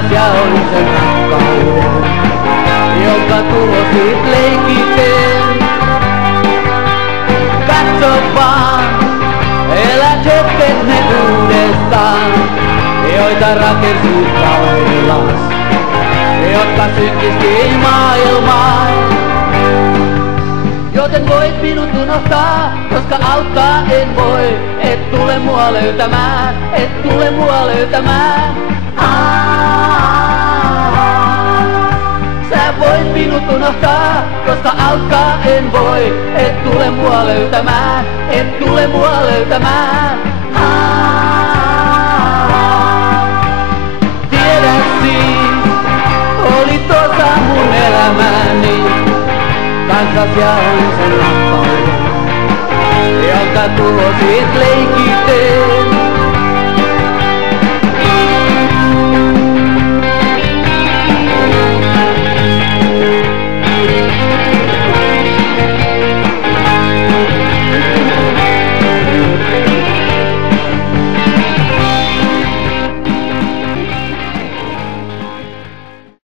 kanssas ja olin sen rakkauden, jonka tuhosit leikiten. Katso vaan, elät hetket ne uudestaan, joita rakensit kauillas, jotka synkisti maailmaan. Joten voit minut unohtaa, koska auttaa en voi. Et tule mua löytämään, et tule mua löytämään. Sä voit minut unohtaa, koska auttaa en voi. Et tule mua löytämään, et tule mua löytämään. Tiedä siis, olit osa mun elämääni. Kanssas ja olin sen rakkauden, jonka tuhosit leikit.